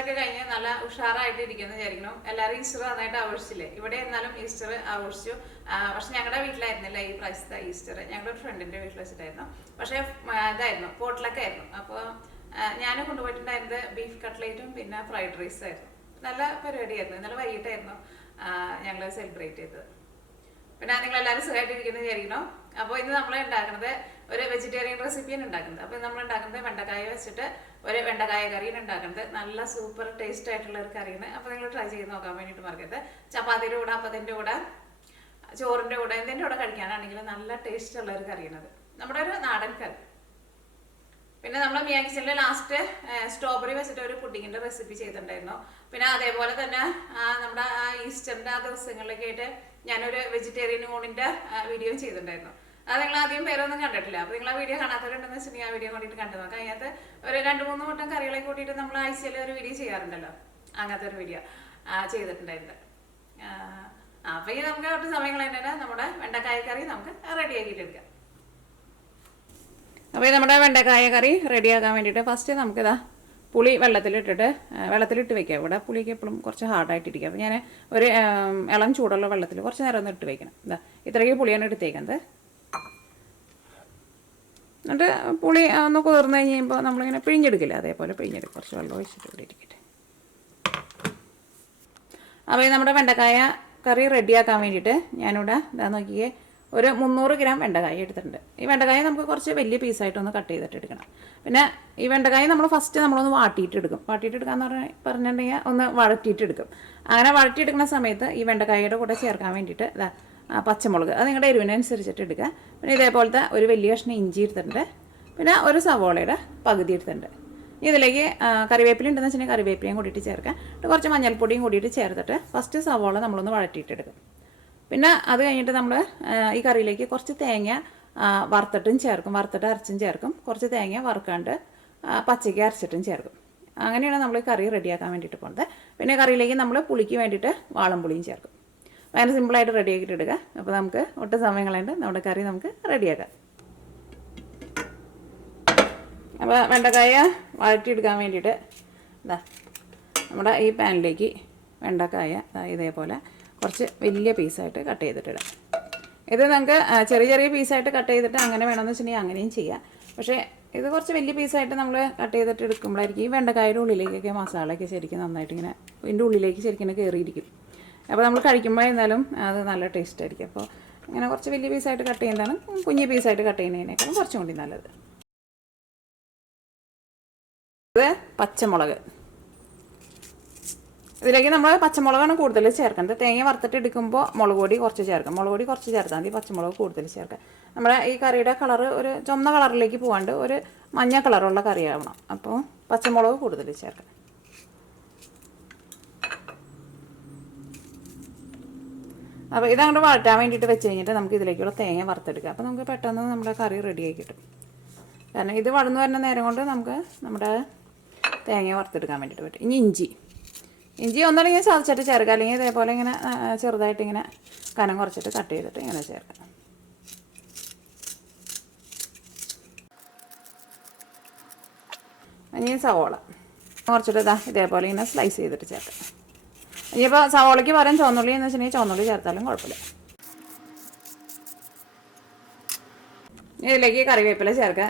ഈസ്റ്ററൊക്കെ കഴിഞ്ഞ് നല്ല ഉഷാറായിട്ടിരിക്കുന്നു വിചാരിക്കണം. എല്ലാവരും ഈസ്റ്റർ നന്നായിട്ട് ആഘോഷിച്ചില്ലേ? ഇവിടെ എന്നാലും ഈസ്റ്റർ ആഘോഷിച്ചു. പക്ഷെ ഞങ്ങളുടെ വീട്ടിലായിരുന്നില്ല ഈ പ്രാവശ്യത്തെ ഈസ്റ്റർ. ഞങ്ങളുടെ ഒരു ഫ്രണ്ടിന്റെ വീട്ടിൽ വെച്ചിട്ടായിരുന്നു. പക്ഷെ ഇതായിരുന്നു, പോട്ടിലൊക്കെ ആയിരുന്നു. അപ്പോൾ ഞാൻ കൊണ്ടുപോയിട്ടുണ്ടായിരുന്നത് ബീഫ് കട്ട്ലേറ്റും പിന്നെ ഫ്രൈഡ് റൈസും ആയിരുന്നു. നല്ല പരിപാടിയായിരുന്നു. ഇന്നലെ വൈകിട്ടായിരുന്നു ഞങ്ങൾ സെലിബ്രേറ്റ് ചെയ്തത്. പിന്നെ നിങ്ങളെല്ലാവരും സുഖമായിട്ടിരിക്കുന്നു വിചാരിക്കണം. അപ്പോൾ ഇന്ന് നമ്മൾ ഉണ്ടാക്കുന്നത് ഒരു വെജിറ്റേറിയൻ റെസിപ്പിയാണ് ഉണ്ടാക്കുന്നത്. അപ്പോൾ നമ്മൾ ഉണ്ടാക്കുന്നത് വെണ്ടക്കായ വെച്ചിട്ട് ഒരു വെണ്ടക്കായ കറിയാണ് ഉണ്ടാക്കുന്നത്. നല്ല സൂപ്പർ ടേസ്റ്റ് ആയിട്ടുള്ള ഒരു കറിയാണ്. അപ്പോൾ നിങ്ങൾ ട്രൈ ചെയ്ത് നോക്കാൻ വേണ്ടിയിട്ട് മറക്കരുത്. ചപ്പാത്തിയുടെ കൂടെ, അപ്പത്തിൻ്റെ കൂടെ, ചോറിൻ്റെ കൂടെ, എന്തിൻ്റെ കൂടെ കഴിക്കാനാണെങ്കിലും നല്ല ടേസ്റ്റ് ഉള്ള ഒരു കറിയാണത്. നമ്മുടെ ഒരു നാടൻ കറി. പിന്നെ നമ്മൾ മിയാ കിച്ചണിൽ ലാസ്റ്റ് സ്ട്രോബെറി വെച്ചിട്ട് ഒരു പുഡിങ്ങിൻ്റെ റെസിപ്പി ചെയ്തിട്ടുണ്ടായിരുന്നു. പിന്നെ അതേപോലെ തന്നെ നമ്മുടെ ഈസ്റ്ററിൻ്റെ ആ ദിവസങ്ങളിലൊക്കെ ആയിട്ട് ഞാനൊരു വെജിറ്റേറിയൻ ഊണിൻ്റെ വീഡിയോ ചെയ്തിട്ടുണ്ടായിരുന്നു. അത് നിങ്ങൾ ആദ്യം പേരൊന്നും കണ്ടിട്ടില്ല. അപ്പോൾ നിങ്ങൾ ആ വീഡിയോ കാണാത്തവരുണ്ടെന്ന് വെച്ചിട്ടുണ്ടെങ്കിൽ ആ വീഡിയോ കൊണ്ടിട്ട് കണ്ടു നോക്കാം. അതിനകത്ത് ഒരു 2-3 വട്ടം കറികളെ കൂട്ടിയിട്ട് നമ്മൾ ആഴ്ചയിൽ ഒരു വീഡിയോ ചെയ്യാറുണ്ടല്ലോ, അങ്ങനത്തെ ഒരു വീഡിയോ ചെയ്തിട്ടുണ്ടായിരുന്നു. അപ്പോൾ ഈ നമുക്ക് ഒട്ടും സമയങ്ങൾ തന്നെ നമ്മുടെ വെണ്ടക്കായ കറി നമുക്ക് റെഡിയാക്കിയിട്ട് എടുക്കാം. അപ്പോൾ ഈ നമ്മുടെ വെണ്ടക്കായ കറി റെഡിയാക്കാൻ വേണ്ടിയിട്ട് ഫസ്റ്റ് നമുക്കിതാ പുളി വെള്ളത്തിലിട്ട് വെക്കുക. ഇവിടെ പുളിക്ക് എപ്പോഴും കുറച്ച് ഹാർഡായിട്ടിരിക്കുക. അപ്പോൾ ഞാൻ ഒരു ഇളം ചൂടുള്ള വെള്ളത്തിൽ കുറച്ച് നേരം ഒന്ന് ഇട്ട് വയ്ക്കണം. ഇതാ ഇത്രയ്ക്ക് പുളിയാണ് എടുത്തേക്കുന്നത്. എന്നിട്ട് പുളി ഒന്ന് കുതിർന്ന് കഴിയുമ്പോൾ നമ്മളിങ്ങനെ പിഴിഞ്ഞെടുക്കില്ല, അതേപോലെ പിഴിഞ്ഞെടുക്കും. കുറച്ച് വെള്ളം ഒഴിച്ചിട്ട് ഇവിടെ ഇരിക്കട്ടെ. അപ്പോൾ ഈ നമ്മുടെ വെണ്ടക്കായ കറി റെഡിയാക്കാൻ വേണ്ടിയിട്ട് ഞാനിവിടെ ഇതാ നോക്കിയേ ഒരു 300 ഗ്രാം വെണ്ടക്കായ എടുത്തിട്ടുണ്ട്. ഈ വെണ്ടക്കായ നമുക്ക് കുറച്ച് വലിയ പീസായിട്ടൊന്ന് കട്ട് ചെയ്തിട്ട് എടുക്കണം. പിന്നെ ഈ വെണ്ടക്കായ നമ്മൾ ഫസ്റ്റ് നമ്മളൊന്ന് വാട്ടിയിട്ടെടുക്കും. വാട്ടിയിട്ടെടുക്കാന്ന് പറഞ്ഞിട്ടുണ്ടെങ്കിൽ ഒന്ന് വഴറ്റിയിട്ടെടുക്കും. അങ്ങനെ വഴറ്റിയെടുക്കുന്ന സമയത്ത് ഈ വെണ്ടക്കായയുടെ കൂടെ ചേർക്കാൻ വേണ്ടിയിട്ട് ഇതാ പച്ചമുളക്, അത് നിങ്ങളുടെ എരിവിനനുസരിച്ചിട്ട് എടുക്കുക. പിന്നെ ഇതേപോലത്തെ ഒരു വലിയ കഷ്ണം ഇഞ്ചി എടുത്തിട്ടുണ്ട്. പിന്നെ ഒരു സവോളയുടെ പകുതി എടുത്തിട്ടുണ്ട്. ഇതിലേക്ക് കറിവേപ്പില ഉണ്ടെന്ന് വെച്ചിട്ടുണ്ടെങ്കിൽ കറിവേപ്പിലയും കൂടിയിട്ട് ചേർക്കുക. കുറച്ച് മഞ്ഞൾപ്പൊടിയും കൂടിയിട്ട് ചേർത്തിട്ട് ഫസ്റ്റ് സവോള നമ്മളൊന്ന് വഴറ്റിയിട്ടെടുക്കും. പിന്നെ അത് കഴിഞ്ഞിട്ട് നമ്മൾ ഈ കറിയിലേക്ക് കുറച്ച് തേങ്ങ വറുത്തിട്ടും ചേർക്കും, വറുത്തിട്ട് അരച്ചും ചേർക്കും. കുറച്ച് തേങ്ങ വറുക്കാണ്ട് പച്ചയ്ക്ക് അരച്ചിട്ടും ചേർക്കും. അങ്ങനെയാണ് നമ്മൾ ഈ കറി റെഡിയാക്കാൻ വേണ്ടിയിട്ട് പോകുന്നത്. പിന്നെ കറിയിലേക്ക് നമ്മൾ പുളിക്ക് വേണ്ടിയിട്ട് വാളംപുളിയും ചേർക്കും. ഭയങ്കര സിമ്പിളായിട്ട് റെഡിയാക്കിയിട്ട് എടുക്കുക. അപ്പോൾ നമുക്ക് ഒട്ടും സമയങ്ങളുണ്ട്, നമ്മുടെ കറി നമുക്ക് റെഡിയാക്കാം. അപ്പോൾ വെണ്ടക്കായ വഴറ്റിയെടുക്കാൻ വേണ്ടിയിട്ട് ഇതാ നമ്മുടെ ഈ പാനിലേക്ക് വെണ്ടക്കായ ഇതേപോലെ കുറച്ച് വലിയ പീസായിട്ട് കട്ട് ചെയ്തിട്ടിടാം. ഇത് നമുക്ക് ചെറിയ ചെറിയ പീസായിട്ട് കട്ട് ചെയ്തിട്ട് അങ്ങനെ വേണമെന്ന് വെച്ചിട്ടുണ്ടെങ്കിൽ അങ്ങനെയും ചെയ്യാം. പക്ഷേ ഇത് കുറച്ച് വലിയ പീസായിട്ട് നമ്മൾ കട്ട് ചെയ്തിട്ട് എടുക്കുമ്പോഴായിരിക്കും ഈ വെണ്ടക്കായുടെ ഉള്ളിലേക്കൊക്കെ മസാലയൊക്കെ ശരിക്കും നന്നായിട്ട് ഇങ്ങനെ ഇതിൻ്റെ ഉള്ളിലേക്ക് ശരിക്കും കയറിയിരിക്കും. അപ്പോൾ നമ്മൾ കഴിക്കുമ്പോഴെന്നാലും അത് നല്ല ടേസ്റ്റ് ആയിരിക്കും. അപ്പോൾ ഇങ്ങനെ കുറച്ച് വലിയ പീസായിട്ട് കട്ട് ചെയ്യുന്നതാണ് കുഞ്ഞു പീസായിട്ട് കട്ട് ചെയ്യുന്നതിനേക്കാളും കുറച്ചും കൂടി നല്ലത്. ഇത് പച്ചമുളക്, ഇതിലേക്ക് നമ്മൾ പച്ചമുളകാണ് കൂടുതൽ ചേർക്കുന്നത്. തേങ്ങ വറുത്തിട്ട് എടുക്കുമ്പോൾ മുളക് പൊടി കുറച്ച് ചേർക്കാം. മുളക് പൊടി കുറച്ച് ചേർത്താൽ മതി, പച്ചമുളക് കൂടുതൽ ചേർക്കാം. നമ്മുടെ ഈ കറിയുടെ കളറ് ഒരു ചുവന്ന കളറിലേക്ക് പോകാണ്ട് ഒരു മഞ്ഞ കളറുള്ള കറിയാവണം. അപ്പോൾ പച്ചമുളക് കൂടുതൽ ചേർക്കാം. അപ്പോൾ ഇതങ്ങോട്ട് വഴറ്റാൻ വേണ്ടിയിട്ട് വെച്ച് കഴിഞ്ഞിട്ട് നമുക്ക് ഇതിലേക്കുള്ള തേങ്ങ വറുത്തെടുക്കാം. അപ്പോൾ നമുക്ക് പെട്ടെന്ന് നമ്മുടെ കറി റെഡിയായി കിട്ടും. കാരണം ഇത് വഴന്നു വരുന്ന നേരം കൊണ്ട് നമുക്ക് നമ്മുടെ തേങ്ങ വറുത്തെടുക്കാൻ വേണ്ടിയിട്ട് പറ്റും. ഇനി ഇഞ്ചി ഒന്നല്ലെങ്കിൽ ചതച്ചിട്ട് ചേർക്കുക, അല്ലെങ്കിൽ ഇതേപോലെ ഇങ്ങനെ ചെറുതായിട്ട് ഇങ്ങനെ കനം കുറച്ചിട്ട് കട്ട് ചെയ്തിട്ട് ഇങ്ങനെ ചേർക്കാം. ഇനി സവോള കുറച്ചിട്ട് ഇതേപോലെ ഇങ്ങനെ സ്ലൈസ് ചെയ്തിട്ട് ചേർക്കാം. ഇനിയിപ്പോൾ സവോളയ്ക്ക് പകരം ചുവന്നുള്ളി എന്ന് വെച്ചിട്ടുണ്ടെങ്കിൽ ചുവന്നുള്ളി ചേർത്താലും കുഴപ്പമില്ല. ഇതിലേക്ക് കറിവേപ്പില ചേർക്കുക.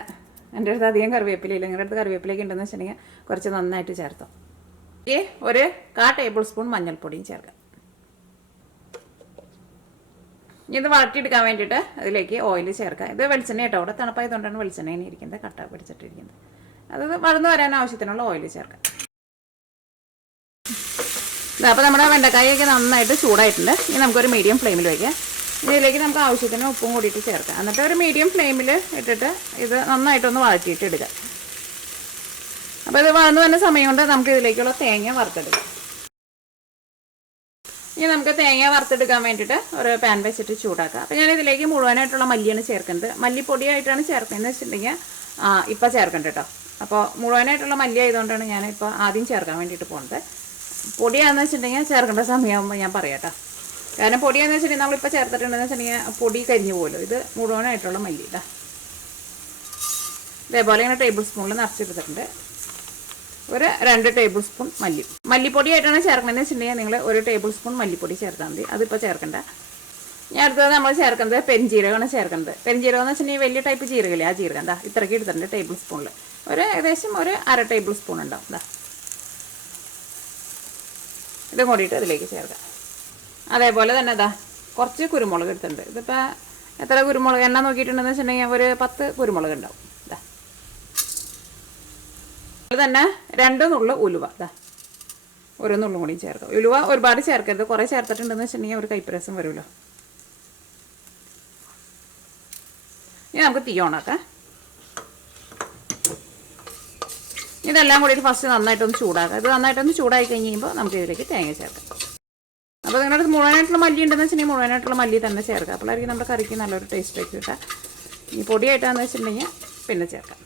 എൻ്റെ അടുത്ത് അധികം കറിവേപ്പിലയില്ല, നിങ്ങളുടെ അടുത്ത് കറിവേപ്പിലേക്ക് ഉണ്ടെന്ന് വെച്ചിട്ടുണ്ടെങ്കിൽ കുറച്ച് നന്നായിട്ട് ചേർത്തോ. ഒരു 1/4 ടേബിൾ സ്പൂൺ മഞ്ഞൾപ്പൊടിയും ചേർക്കാം. ഇത് വഴറ്റിയെടുക്കാൻ വേണ്ടിയിട്ട് അതിലേക്ക് ഓയിൽ ചേർക്കാം. ഇത് വെളിച്ചെണ്ണ കേട്ടോ, അവിടെ തണുപ്പായതുകൊണ്ടാണ് വെളിച്ചെണ്ണ ഇരിക്കുന്നത്, കട്ട പിടിച്ചിട്ടിരിക്കുന്നത്. അത് വഴന്നു വരാൻ ആവശ്യത്തിനുള്ള ഓയിൽ ചേർക്കാം. അപ്പോൾ നമ്മുടെ വെണ്ടക്കായൊക്കെ നന്നായിട്ട് ചൂടായിട്ടുണ്ട്. ഇനി നമുക്കൊരു മീഡിയം ഫ്ലെയിമിൽ വയ്ക്കാം. ഇതിലേക്ക് നമുക്ക് ആവശ്യത്തിന് ഉപ്പും കൂടിയിട്ട് ചേർക്കാം. എന്നിട്ട് ഒരു മീഡിയം ഫ്ലെയിമിൽ ഇട്ടിട്ട് ഇത് നന്നായിട്ടൊന്ന് വഴറ്റിയിട്ട് എടുക്കാം. അപ്പോൾ ഇത് വഴന്നു വന്ന സമയം കൊണ്ട് നമുക്ക് ഇതിലേക്കുള്ള തേങ്ങ വറുത്തെടുക്കാം. ഇനി നമുക്ക് തേങ്ങ വറുത്തെടുക്കാൻ വേണ്ടിയിട്ട് ഒരു പാൻ വെച്ചിട്ട് ചൂടാക്കാം. അപ്പോൾ ഞാൻ ഇതിലേക്ക് മുഴുവനായിട്ടുള്ള മല്ലിയാണ് ചേർക്കുന്നത്. മല്ലിപ്പൊടിയായിട്ടാണ് ചേർക്കുന്നതെന്ന് വെച്ചിട്ടുണ്ടെങ്കിൽ ഇപ്പം ചേർക്കണ്ട കേട്ടോ. അപ്പോൾ മുഴുവനായിട്ടുള്ള മല്ലി ആയതുകൊണ്ടാണ് ഞാനിപ്പോൾ ആദ്യം ചേർക്കാൻ വേണ്ടിയിട്ട് പോകുന്നത്. പൊടിയാണെന്ന് വെച്ചിട്ടുണ്ടെങ്കിൽ ചേർക്കേണ്ട സമയമാകുമ്പോൾ ഞാൻ പറയാം കേട്ടോ. കാരണം പൊടിയാണെന്ന് വെച്ചിട്ടുണ്ടെങ്കിൽ നമ്മളിപ്പോൾ ചേർത്തിട്ടുണ്ടെന്ന് വെച്ചിട്ടുണ്ടെങ്കിൽ പൊടി കരിഞ്ഞു പോകുമല്ലോ. ഇത് മുഴുവനായിട്ടുള്ള മല്ലി ഇതാ ഇതേപോലെ ഇങ്ങനെ ടേബിൾ സ്പൂണിൽ നിറച്ചെടുത്തിട്ടുണ്ട്. ഒരു 2 ടേബിൾ സ്പൂൺ മല്ലിപ്പൊടി ആയിട്ടാണ് ചേർക്കണമെന്ന് വെച്ചിട്ടുണ്ടെങ്കിൽ നിങ്ങൾ 1 ടേബിൾ സ്പൂൺ മല്ലിപ്പൊടി ചേർത്താൽ മതി. അതിപ്പോൾ ചേർക്കണ്ട. ഞാൻ അടുത്തത് നമ്മൾ ചേർക്കുന്നത് പെരിഞ്ജീരകമാണ് ചേർക്കുന്നത്. പെരിഞ്ജീരകം എന്ന് വെച്ചിട്ടുണ്ടെങ്കിൽ വലിയ ടൈപ്പ് ജീരകമില്ലേ, ആ ജീരകം എന്താ ഇത്രയ്ക്ക് എടുത്തിട്ടുണ്ട് ടേബിൾ സ്പൂണിൽ. ഏകദേശം ഒരു 1/2 ടേബിൾ സ്പൂൺ ഉണ്ടാവും. എന്താ ഇതും കൂടിയിട്ട് അതിലേക്ക് ചേർക്കാം. അതേപോലെ തന്നെ ഇതാ കുറച്ച് കുരുമുളക് എടുത്തിട്ടുണ്ട്. ഇതിപ്പോൾ എത്ര കുരുമുളക് എണ്ണ നോക്കിയിട്ടുണ്ടെന്ന് വെച്ചിട്ടുണ്ടെങ്കിൽ ഒരു 10 കുരുമുളക് ഉണ്ടാവും. ഇതാ അതുപോലെ തന്നെ 2 നുള്ളു ഉലുവ, ഇതാ 1 നുള്ളും കൂടി ചേർക്കാം. ഉലുവ ഒരുപാട് ചേർക്കരുത്, കുറേ ചേർത്തിട്ടുണ്ടെന്ന് വെച്ചിട്ടുണ്ടെങ്കിൽ ഒരു കയ്പ്പ് വരുമല്ലോ. ഇനി നമുക്ക് തീ ഓണാക്കാം. ഇതെല്ലാം കൂടിയിട്ട് ഫസ്റ്റ് നന്നായിട്ടൊന്ന് ചൂടാക്കാം. ഇത് നന്നായിട്ടൊന്ന് ചൂടായി കഴിയുമ്പോൾ നമുക്ക് ഇതിലേക്ക് തേങ്ങ ചേർക്കാം. അപ്പോൾ നിങ്ങളുടെ അടുത്ത് മുഴുവനായിട്ടുള്ള മല്ലി ഉണ്ടെന്ന് വെച്ചിട്ടുണ്ടെങ്കിൽ മുഴുവനായിട്ടുള്ള മല്ലി തന്നെ ചേർക്കാം. അപ്പോഴായിരിക്കും നമ്മുടെ കറിക്ക് നല്ലൊരു ടേസ്റ്റ് ആക്കി കിട്ടുക. ഈ പൊടിയായിട്ടാണെന്ന് വെച്ചിട്ടുണ്ടെങ്കിൽ പിന്നെ ചേർക്കാം.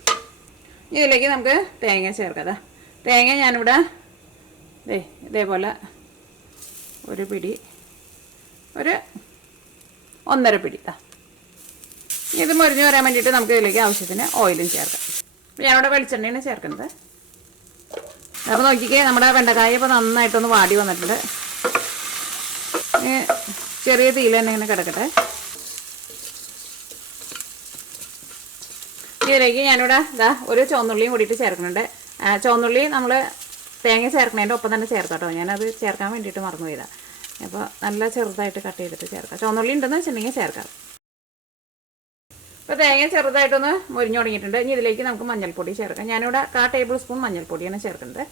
ഇതിലേക്ക് നമുക്ക് തേങ്ങ ചേർക്കാം. തേങ്ങ ഞാനിവിടെ ഇതേപോലെ ഒരു പിടി, ഒരു 1.5 പിടി. ഇത് മൊരിഞ്ഞ് വരാൻ വേണ്ടിയിട്ട് നമുക്ക് ഇതിലേക്ക് ആവശ്യത്തിന് ഓയിലും ചേർക്കാം. അപ്പോൾ ഞാനിവിടെ വെളിച്ചെണ്ണയാണ് ചേർക്കുന്നത്. അപ്പോൾ നോക്കിക്കേ, നമ്മുടെ വെണ്ടക്കായ ഇപ്പോൾ നന്നായിട്ടൊന്ന് വാടി വന്നിട്ടുണ്ട്. ചെറിയ തീയിൽ തന്നെ ഇങ്ങനെ കിടക്കട്ടെ. ഇതിലേക്ക് ഞാനിവിടെ ഒരു ചുവന്നുള്ളിയും കൂടിയിട്ട് ചേർക്കുന്നുണ്ട്. ചുവന്നുള്ളി നമ്മൾ തേങ്ങ ചേർക്കുന്നതിൻ്റെ ഒപ്പം തന്നെ ചേർക്കാം കേട്ടോ. ഞാനത് ചേർക്കാൻ വേണ്ടിയിട്ട് മറന്നു പോയതാണ്. അപ്പോൾ നല്ല ചെറുതായിട്ട് കട്ട് ചെയ്തിട്ട് ചേർക്കാം. ചുവന്നുള്ളി ഉണ്ടെന്ന് വെച്ചിട്ടുണ്ടെങ്കിൽ ചേർക്കാം. ഇപ്പോൾ തേങ്ങ ചെറുതായിട്ടൊന്ന് മൊരിഞ്ഞു തുടങ്ങിയിട്ടുണ്ട്. ഇനി ഇതിലേക്ക് നമുക്ക് മഞ്ഞൾപ്പൊടി ചേർക്കാം. ഞാനിവിടെ 1/4 ടേബിൾ സ്പൂൺ മഞ്ഞൾപ്പൊടിയാണ് ചേർക്കുന്നത്.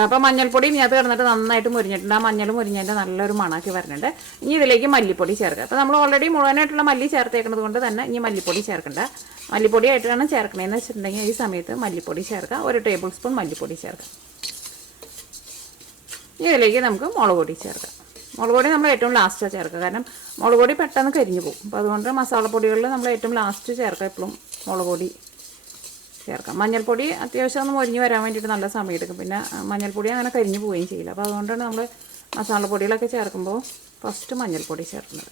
അപ്പോൾ മഞ്ഞൾപ്പൊടി ഇതിനകത്ത് കിടന്നിട്ട് നന്നായിട്ട് മുരിഞ്ഞിട്ടുണ്ട്. ആ മഞ്ഞൾ മുരിഞ്ഞതിൻ്റെ നല്ലൊരു മണാക്കി വരുന്നുണ്ട്. ഇനി ഇതിലേക്ക് മല്ലിപ്പൊടി ചേർക്കുക. അപ്പോൾ നമ്മൾ ഓൾറെഡി മുഴുവനായിട്ടുള്ള മല്ലി ചേർത്തേക്കുന്നത് കൊണ്ട് തന്നെ ഇനി മല്ലിപ്പൊടി ചേർക്കണ്ട. മല്ലിപ്പൊടി ആയിട്ടാണ് ചേർക്കണതെന്ന് വെച്ചിട്ടുണ്ടെങ്കിൽ ഈ സമയത്ത് മല്ലിപ്പൊടി ചേർക്കുക. 1 ടേബിൾ സ്പൂൺ മല്ലിപ്പൊടി ചേർക്കാം. ഇതിലേക്ക് നമുക്ക് മുളക് പൊടി ചേർക്കാം. മുളക് പൊടി നമ്മൾ ഏറ്റവും ലാസ്റ്റാണ് ചേർക്കുക. കാരണം മുളക് പൊടി പെട്ടെന്ന് കരിഞ്ഞു പോകും. അപ്പോൾ അതുകൊണ്ട് മസാലപ്പൊടികളിൽ നമ്മൾ ഏറ്റവും ലാസ്റ്റ് ചേർക്കുക. എപ്പോഴും മുളക് പൊടി ചേർക്കാം. മഞ്ഞൾപ്പൊടി അത്യാവശ്യം ഒന്ന് മൊരിഞ്ഞ് വരാൻ വേണ്ടിയിട്ട് നല്ല സമയം എടുക്കും. പിന്നെ മഞ്ഞൾപ്പൊടി അങ്ങനെ കരിഞ്ഞു പോവുകയും ചെയ്യില്ല. അപ്പോൾ അതുകൊണ്ടാണ് നമ്മൾ മസാലപ്പൊടികളൊക്കെ ചേർക്കുമ്പോൾ ഫസ്റ്റ് മഞ്ഞൾപ്പൊടി ചേർക്കുന്നത്.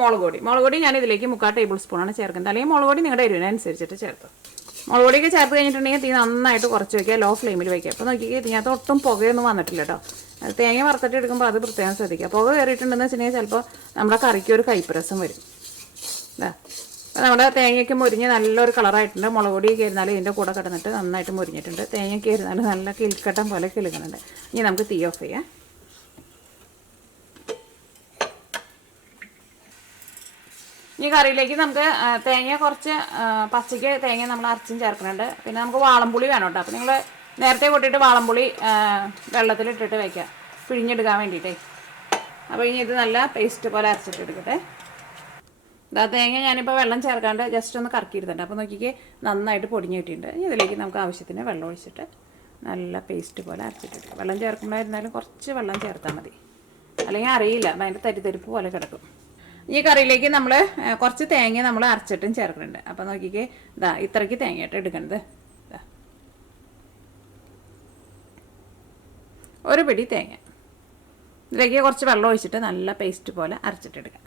മുളക് പൊടി ഞാൻ ഇതിലേക്ക് 3/4 ടേബിൾ സ്പൂണാണ് ചേർക്കുന്നത്. അല്ലെങ്കിൽ മുളക് പൊടി നിങ്ങളുടെ എരിവിനനുസരിച്ചിട്ട് ചേർത്ത്. മുളക് പൊടിയൊക്കെ ചേർത്ത് കഴിഞ്ഞിട്ടുണ്ടെങ്കിൽ തീ നന്നായിട്ട് കുറച്ച് വയ്ക്കുക, ലോ ഫ്ലെയിമിൽ വയ്ക്കുക. അപ്പോൾ നോക്കിയാൽ ഇതിനകത്ത് ഒട്ടും പുകയൊന്നും വന്നിട്ടില്ല കേട്ടോ. തേങ്ങ വറുത്തിട്ട് എടുക്കുമ്പോൾ അത് പ്രത്യേകം ശ്രദ്ധിക്കുക. പുക കയറിയിട്ടുണ്ടെന്ന് വെച്ചിട്ടുണ്ടെങ്കിൽ ചിലപ്പോൾ നമ്മുടെ കറിക്ക് ഒരു കയ്പ്പരസം വരും. അപ്പോൾ നമ്മുടെ തേങ്ങയ്ക്ക് മുരിഞ്ഞ് നല്ലൊരു കളറായിട്ടുണ്ട്. മുളക് പൊടിയൊക്കെ ഇരുന്നാലും ഇതിൻ്റെ കൂടെ കിടന്നിട്ട് നന്നായിട്ട് മുരിഞ്ഞിട്ടുണ്ട്. തേങ്ങയ്ക്ക് ഇരുന്നാലും നല്ല കിൽക്കട്ടം പോലെ കിളുകുന്നുണ്ട്. ഇനി നമുക്ക് തീ ഓഫ് ചെയ്യാം. ഈ കറിയിലേക്ക് നമുക്ക് തേങ്ങ കുറച്ച് പച്ചയ്ക്ക് തേങ്ങ നമ്മൾ അരച്ചും ചേർക്കുന്നുണ്ട്. പിന്നെ നമുക്ക് വാളംപുളി വേണം കേട്ടോ. അപ്പോൾ നിങ്ങൾ നേരത്തെ കൂട്ടിയിട്ട് വാളംപുളി വെള്ളത്തിലിട്ടിട്ട് വയ്ക്കുക, പിഴിഞ്ഞെടുക്കാൻ വേണ്ടിയിട്ടേ. അപ്പോൾ ഇനി ഇത് നല്ല പേസ്റ്റ് പോലെ അരച്ചിട്ട് എടുക്കട്ടെ. തേങ്ങ ഞാനിപ്പോൾ വെള്ളം ചേർക്കാണ്ട് ജസ്റ്റ് ഒന്ന് കറക്കിയിടുന്നുണ്ട്. അപ്പോൾ നോക്കിക്കേ നന്നായിട്ട് പൊടിഞ്ഞ് കിട്ടിയിട്ടുണ്ട്. ഇനി ഇതിലേക്ക് നമുക്ക് ആവശ്യത്തിന് വെള്ളം ഒഴിച്ചിട്ട് നല്ല പേസ്റ്റ് പോലെ അരച്ചിട്ടെടുക്കുക. വെള്ളം ചേർക്കുമ്പോഴായിരുന്നാലും കുറച്ച് വെള്ളം ചേർത്താൽ മതി, അല്ലെങ്കിൽ അറിയില്ല, അതിൻ്റെ തരിതരിപ്പ് പോലെ കിടക്കും. ഈ കറിയിലേക്ക് നമ്മൾ കുറച്ച് തേങ്ങ നമ്മൾ അരച്ചിട്ടും ചേർക്കുന്നുണ്ട്. അപ്പോൾ നോക്കിക്കേ ഇത്രയ്ക്ക് തേങ്ങയായിട്ട് എടുക്കണത്. ഒരു പിടി തേങ്ങ ഇതിലേക്ക് കുറച്ച് വെള്ളം ഒഴിച്ചിട്ട് നല്ല പേസ്റ്റ് പോലെ അരച്ചിട്ടെടുക്കുക.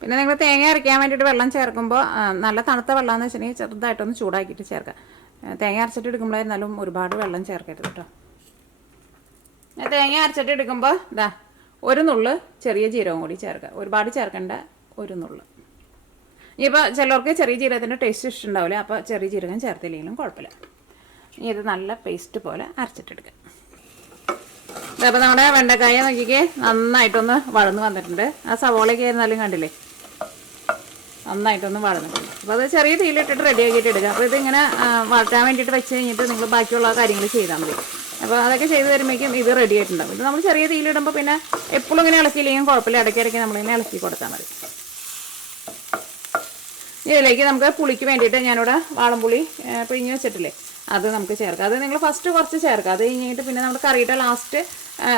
പിന്നെ നിങ്ങൾ തേങ്ങ അരയ്ക്കാൻ വേണ്ടിയിട്ട് വെള്ളം ചേർക്കുമ്പോൾ നല്ല തണുത്ത വെള്ളമെന്ന് വെച്ചിട്ടുണ്ടെങ്കിൽ ചെറുതായിട്ടൊന്ന് ചൂടാക്കിയിട്ട് ചേർക്കുക. തേങ്ങ അരച്ചിട്ട് എടുക്കുമ്പോഴായിരുന്നാലും ഒരുപാട് വെള്ളം ചേർക്കരുത് കേട്ടോ. തേങ്ങ അരച്ചിട്ട് എടുക്കുമ്പോൾ ഒരു നുള്ള് ചെറിയ ജീരകം കൂടി ചേർക്കുക. ഒരുപാട് ചേർക്കേണ്ട, ഒരു നുള്ള്. ഇനിയിപ്പോൾ ചിലർക്ക് ചെറിയ ജീരകത്തിൻ്റെ ടേസ്റ്റ് ഇഷ്ടമുണ്ടാവില്ല, അപ്പോൾ ചെറിയ ജീരകം ചേർത്തില്ലെങ്കിലും കുഴപ്പമില്ല. ഇനി ഇത് നല്ല പേസ്റ്റ് പോലെ അരച്ചിട്ടെടുക്കുക. അപ്പോൾ നമ്മുടെ വെണ്ടക്കായ നോക്കിക്കേ നന്നായിട്ടൊന്ന് വഴന്ന് വന്നിട്ടുണ്ട്. ആ സവോളയൊക്കെ ആയിരുന്നാലും കണ്ടില്ലേ നന്നായിട്ടൊന്ന് വഴന്നിട്ടുണ്ട്. അപ്പോൾ അത് ചെറിയ തീയിലിട്ടിട്ട് റെഡിയാക്കിയിട്ട് എടുക്കുക. അപ്പോൾ ഇതിങ്ങനെ വഴറ്റാൻ വേണ്ടിയിട്ട് വെച്ച് കഴിഞ്ഞിട്ട് നിങ്ങൾ ബാക്കിയുള്ള കാര്യങ്ങൾ ചെയ്താൽ മതി. അപ്പോൾ അതൊക്കെ ചെയ്ത് തരുമ്പോഴേക്കും ഇത് റെഡി ആയിട്ടുണ്ടാവും. ഇത് നമ്മൾ ചെറിയ തീയിലിടുമ്പോൾ പിന്നെ എപ്പോഴും ഇങ്ങനെ ഇളക്കിയില്ലെങ്കിൽ കുഴപ്പമില്ല, ഇടയ്ക്കിടയ്ക്ക് നമ്മളിങ്ങനെ ഇളക്കി കൊടുത്താൽ മതി. ഇതിലേക്ക് നമുക്ക് പുളിക്ക് വേണ്ടിയിട്ട് ഞാനിവിടെ വാളംപുളി പിഴിഞ്ഞ് വെച്ചിട്ടില്ലേ, അത് നമുക്ക് ചേർക്കാം. അത് നിങ്ങൾ ഫസ്റ്റ് കുറച്ച് ചേർക്കുക. അത് കഴിഞ്ഞിട്ട് പിന്നെ നമ്മുടെ കറിയുടെ ലാസ്റ്റ്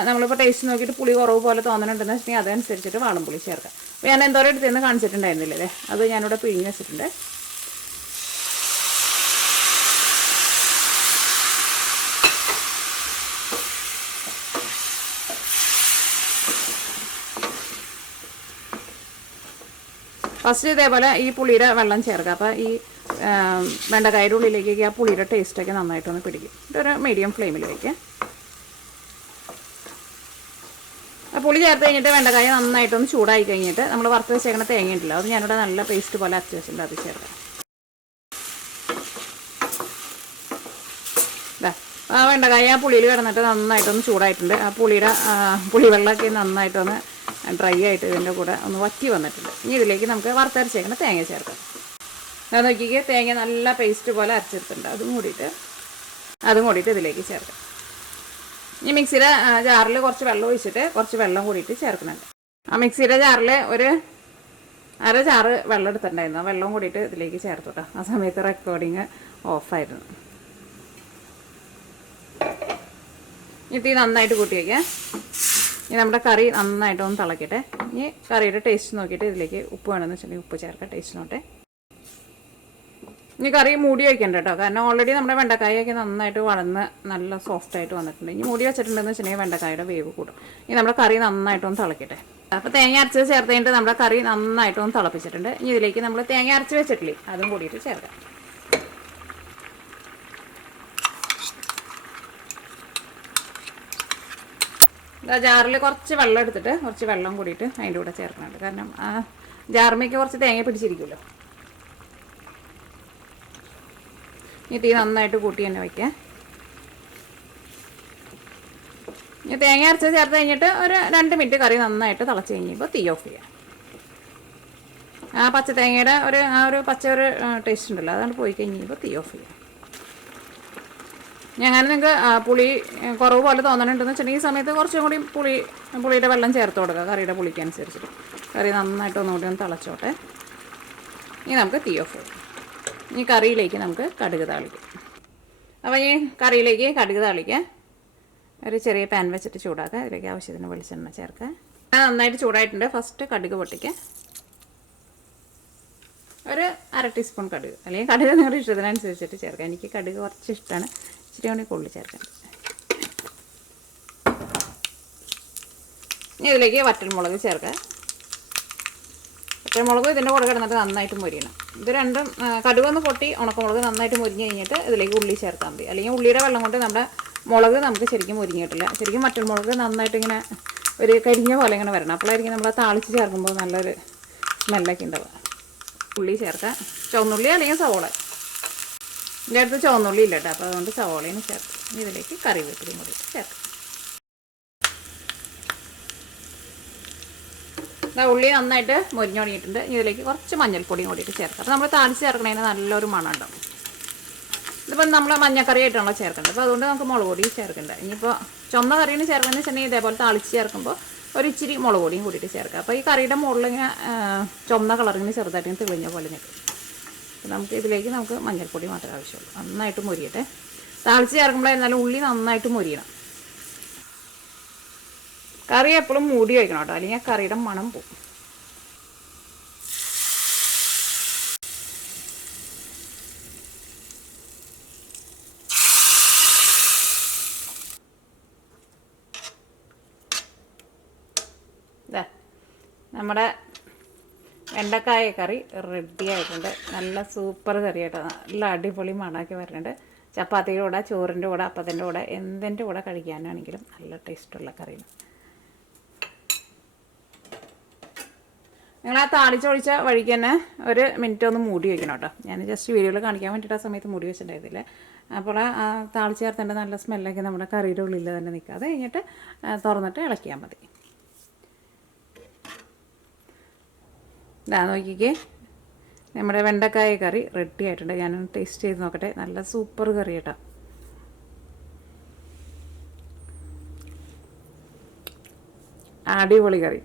നമ്മളിപ്പോൾ ടേസ്റ്റ് നോക്കിയിട്ട് പുളി കുറവ് പോലെ തോന്നുന്നുണ്ടെന്ന് വെച്ചിട്ടുണ്ടെങ്കിൽ അതനുസരിച്ചിട്ട് വാളംപുളി ചേർക്കാം. അപ്പോൾ ഞാൻ എന്തോരം എടുത്തെന്ന് കാണിച്ചിട്ടുണ്ടായിരുന്നില്ലേ, അത് ഞാനിവിടെ പിഴിഞ്ഞ് വെച്ചിട്ടുണ്ട്. ഫസ്റ്റ് ഇതേപോലെ ഈ പുളിയുടെ വെള്ളം ചേർക്കുക. അപ്പോൾ ഈ വെണ്ടക്കായുടെ ഉള്ളിലേക്ക് ആ പുളിയുടെ ടേസ്റ്റൊക്കെ നന്നായിട്ടൊന്ന് പിടിക്കും. ഇതൊരു മീഡിയം ഫ്ലെയിമിൽ വയ്ക്കുക. ആ പുളി ചേർത്ത് കഴിഞ്ഞിട്ട് വെണ്ടക്കായ നന്നായിട്ടൊന്ന് ചൂടായി കഴിഞ്ഞിട്ട് നമ്മൾ വറുത്ത് വെച്ചേക്കണ തേങ്ങ ഉണ്ടല്ലോ, അത് ഞാനിവിടെ നല്ല പേസ്റ്റ് പോലെ അരച്ച് വെച്ചിട്ടുണ്ട്, അത് ചേർക്കാം. ആ വെണ്ടക്കായ ആ പുളിയിൽ കിടന്നിട്ട് നന്നായിട്ടൊന്ന് ചൂടായിട്ടുണ്ട്. ആ പുളിവെള്ളമൊക്കെ നന്നായിട്ടൊന്ന് ഡ്രൈ ആയിട്ട് ഇതിൻ്റെ കൂടെ ഒന്ന് വറ്റി വന്നിട്ടുണ്ട്. ഇനി ഇതിലേക്ക് നമുക്ക് വറുത്തരച്ചേക്കണ തേങ്ങ ചേർക്കാം. അത് നോക്കിക്കുക, തേങ്ങ നല്ല പേസ്റ്റ് പോലെ അരച്ചെടുത്തിട്ടുണ്ട്. അതും കൂടിയിട്ട് ഇതിലേക്ക് ചേർക്കാം. ഈ മിക്സിയുടെ ജാറിൽ കുറച്ച് വെള്ളം ഒഴിച്ചിട്ട് കുറച്ച് വെള്ളം കൂടിയിട്ട് ചേർക്കുന്നുണ്ട്. ആ മിക്സിയുടെ ജാറിൽ ഒരു അര ജാറ് വെള്ളം എടുത്തിട്ടുണ്ടായിരുന്നു. വെള്ളം കൂടിയിട്ട് ഇതിലേക്ക് ചേർത്തു കേട്ടോ. ആ സമയത്ത് റെക്കോർഡിങ് ഓഫായിരുന്നു. ഇത് നന്നായിട്ട് കൂട്ടി വയ്ക്കാം. ഇനി നമ്മുടെ കറി നന്നായിട്ടൊന്ന് തിളക്കട്ടെ. ഇനി കറിയുടെ ടേസ്റ്റ് നോക്കിയിട്ട് ഇതിലേക്ക് ഉപ്പ് വേണമെന്ന് വെച്ചിട്ടുണ്ടെങ്കിൽ ഉപ്പ് ചേർക്കാം ടേസ്റ്റ് നോട്ടെ. ഇനി കറി മൂടി വയ്ക്കണ്ട കേട്ടോ, കാരണം ഓൾറെഡി നമ്മുടെ വെണ്ടക്കായൊക്കെ നന്നായിട്ട് വളർന്ന് നല്ല സോഫ്റ്റായിട്ട് വന്നിട്ടുണ്ട്. ഇനി മൂടി വെച്ചിട്ടുണ്ടെന്ന് വെച്ചിട്ടുണ്ടെങ്കിൽ വെണ്ടക്കായുടെ വേവ് കൂടും. ഇനി നമ്മുടെ കറി നന്നായിട്ടൊന്ന് തിളക്കട്ടെ. അപ്പോൾ തേങ്ങ അരച്ച് ചേർത്ത് കഴിഞ്ഞിട്ട് നമ്മുടെ കറി നന്നായിട്ടൊന്ന് തിളപ്പിച്ചിട്ടുണ്ട്. ഇനി ഇതിലേക്ക് നമ്മൾ തേങ്ങ അരച്ച് വെച്ചിട്ടില്ലേ, അതും കൂടിയിട്ട് ചേർക്കാം. ജാറിൽ കുറച്ച് വെള്ളം എടുത്തിട്ട് കുറച്ച് വെള്ളം കൂടിയിട്ട് അതിൻ്റെ കൂടെ ചേർക്കുന്നുണ്ട്. കാരണം ആ ജാറിലേക്ക് കുറച്ച് തേങ്ങ പിടിച്ചിരിക്കുമല്ലോ. ഈ തീ നന്നായിട്ട് കൂട്ടി തന്നെ വയ്ക്കാം. ഈ തേങ്ങ അരച്ച് ചേർത്ത് കഴിഞ്ഞിട്ട് ഒരു 2 മിനിറ്റ് കറി നന്നായിട്ട് തിളച്ച് കഴിഞ്ഞപ്പോൾ തീ ഓഫ് ചെയ്യാം. ആ പച്ച തേങ്ങയുടെ ഒരു പച്ച ടേസ്റ്റ് ഉണ്ടല്ലോ, അതാണ് പോയി കഴിഞ്ഞപ്പോൾ തീ ഓഫ് ചെയ്യാം. ഞാൻ നിങ്ങൾക്ക് പുളി കുറവ് പോലെ തോന്നണുണ്ടെന്ന് വെച്ചിട്ടുണ്ടെങ്കിൽ ഈ സമയത്ത് കുറച്ചും കൂടി പുളിയുടെ വെള്ളം ചേർത്ത് കൊടുക്കുക, കറിയുടെ പുളിക്കനുസരിച്ചിട്ട്. കറി നന്നായിട്ട് ഒന്നുകൂടി ഒന്ന് തിളച്ചോട്ടെ. ഇനി നമുക്ക് തീ ഓഫ് ചെയ്യാം. ഈ കറിയിലേക്ക് നമുക്ക് കടുക് താളിക്കാം. അപ്പോൾ ഈ കറിയിലേക്ക് കടുക് താളിക്കാം. ഒരു ചെറിയ പാൻ വെച്ചിട്ട് ചൂടാക്കുക. അതിലേക്ക് ആവശ്യത്തിന് വെളിച്ചെണ്ണ ചേർക്കുക. നന്നായിട്ട് ചൂടായിട്ടുണ്ട്. ഫസ്റ്റ് കടുക് പൊട്ടിക്കുക. ഒരു 1/2 ടീസ്പൂൺ കടുക്, അല്ലെങ്കിൽ കടുക് നിങ്ങളുടെ ഇഷ്ടത്തിനനുസരിച്ചിട്ട് ചേർക്കാം. എനിക്ക് കടുക് കുറച്ച് ഇഷ്ടമാണ്, ഇച്ചിരി കൂടി കൂടുതൽ ചേർക്കാം. ഇനി ഇതിലേക്ക് വറ്റൽമുളക് ചേർക്കുക. വറ്റൽമുളക് ഇതിൻ്റെ കൂടെ കിടന്നിട്ട് നന്നായിട്ട് മൊരിയണം. ഇത് രണ്ടും കടുകൊന്ന് പൊട്ടി ഉണക്കമുളക് നന്നായിട്ട് മൊരിഞ്ഞ് കഴിഞ്ഞിട്ട് ഇതിലേക്ക് ഉള്ളി ചേർത്താൽ മതി. അല്ലെങ്കിൽ ഉള്ളിയുടെ വെള്ളം കൊണ്ട് നമ്മുടെ മുളക് നമുക്ക് ശരിക്കും മൊരിഞ്ഞ് കിട്ടില്ല. ശരിക്കും വറ്റൽമുളക് നന്നായിട്ട് ഇങ്ങനെ ഒരു കരിഞ്ഞ പോലെ ഇങ്ങനെ വരണം. അപ്പോഴായിരിക്കും നമ്മൾ താളിച്ച് ചേർക്കുമ്പോൾ നല്ലൊരു സ്മെല്ലൊക്കെ ഉണ്ടാവുക. ഉള്ളി ചേർക്കാം. ചുവന്നുള്ളി അല്ലെങ്കിൽ സവോള. എൻ്റെ അടുത്ത് ചുവന്നുള്ളി ഇല്ല കേട്ടോ, അപ്പോൾ അതുകൊണ്ട് സവോളയും ചേർക്കാം. ഇതിലേക്ക് കറിവേപ്പിലയും കൂടി ചേർക്കാം. ഉള്ളി നന്നായിട്ട് മൊരിഞ്ഞ് തുടങ്ങിയിട്ടുണ്ട്. ഇതിലേക്ക് കുറച്ച് മഞ്ഞൾപ്പൊടിയും കൂടിയിട്ട് ചേർക്കാം. അപ്പോൾ നമ്മൾ താളിച്ച് ചേർക്കണതിന് നല്ലൊരു മണം ഉണ്ടാവും. ഇതിപ്പോൾ നമ്മൾ മഞ്ഞക്കറി ആയിട്ടാണല്ലോ ചേർക്കേണ്ടത്, അപ്പോൾ അതുകൊണ്ട് നമുക്ക് മുളക് പൊടി ചേർക്കേണ്ട. ഇനിയിപ്പോൾ ചുവന്ന കറിയിൽ ചേർക്കണമെന്ന് വെച്ചിട്ടുണ്ടെങ്കിൽ ഇതേപോലെ താളിച്ച് ചേർക്കുമ്പോൾ ഒരു ഇച്ചിരി മുളക് പൊടിയും കൂടിയിട്ട് ചേർക്കാം. അപ്പോൾ ഈ കറിയുടെ മുകളിൽ ഇങ്ങനെ ചുവന്ന കളറിങ്ങനെ ചെറുതായിട്ട് തെളിഞ്ഞ പോലെ നിൽക്കും. അപ്പോൾ ഇതിലേക്ക് നമുക്ക് മഞ്ഞൾപ്പൊടി മാത്രമേ ആവശ്യമുള്ളൂ. നന്നായിട്ട് മൊരിയട്ടെ. താളിച്ച് ചേർക്കുമ്പോഴായിരുന്നാലും ഉള്ളി നന്നായിട്ട് മൊരിയണം. കറി എപ്പോഴും മൂടി വയ്ക്കണം കേട്ടോ, അല്ലെങ്കിൽ കറിയുടെ മണം പോകും. നമ്മുടെ വെണ്ടക്കായ കറി റെഡി ആയിട്ടുണ്ട്. നല്ല സൂപ്പർ കറി കേട്ടോ, നല്ല അടിപൊളി മണമൊക്കെ വരുന്നുണ്ട്. ചപ്പാത്തിയുടെ കൂടെ, ചോറിൻ്റെ കൂടെ, അപ്പത്തിൻ്റെ കൂടെ, എന്തിൻ്റെ കൂടെ കഴിക്കാനാണെങ്കിലും നല്ല ടേസ്റ്റുള്ള കറിയാണ്. നിങ്ങൾ ആ താളിച്ചൊഴിച്ച വഴിക്ക് തന്നെ ഒരു മിനിറ്റ് ഒന്ന് മൂടി വയ്ക്കണം കേട്ടോ. ഞാൻ ജസ്റ്റ് വീഡിയോയിൽ കാണിക്കാൻ വേണ്ടിയിട്ട് ആ സമയത്ത് മൂടി വെച്ചിട്ടുണ്ടായിരുന്നില്ല. അപ്പോൾ ആ താളിച്ച് ചേർത്തേണ്ട നല്ല സ്മെല്ലൊക്കെ നമ്മുടെ കറിയുടെ ഉള്ളിൽ തന്നെ നിൽക്കാതെ കഴിഞ്ഞിട്ട് തുറന്നിട്ട് ഇളക്കിയാൽ മതി. ഇതാ നോക്കിക്കേ, നമ്മുടെ വെണ്ടക്കായ കറി റെഡി ആയിട്ടുണ്ട്. ഞാനൊന്ന് ടേസ്റ്റ് ചെയ്ത് നോക്കട്ടെ. നല്ല സൂപ്പർ കറി കേട്ടോ. അടിപൊളി കറി.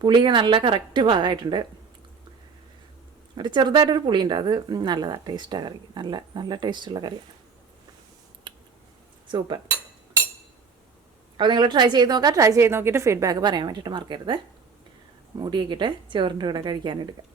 പുളിക്ക് നല്ല കറക്റ്റ് ഭാഗമായിട്ടുണ്ട്. ഒരു ചെറുതായിട്ടൊരു പുളിയുണ്ട്, അത് നല്ലതാണ്. ടേസ്റ്റാണ് കറിക്ക്, നല്ല ടേസ്റ്റുള്ള കറിയാണ്. സൂപ്പർ. അപ്പോൾ നിങ്ങൾ ട്രൈ ചെയ്ത് നോക്കാം. ട്രൈ ചെയ്ത് നോക്കിയിട്ട് ഫീഡ്ബാക്ക് പറയാൻ വേണ്ടിയിട്ട് മറക്കരുത്. മൂടി വയ്ക്കിട്ട് ചോറിൻ്റെ കൂടെ കഴിക്കാനെടുക്കാം.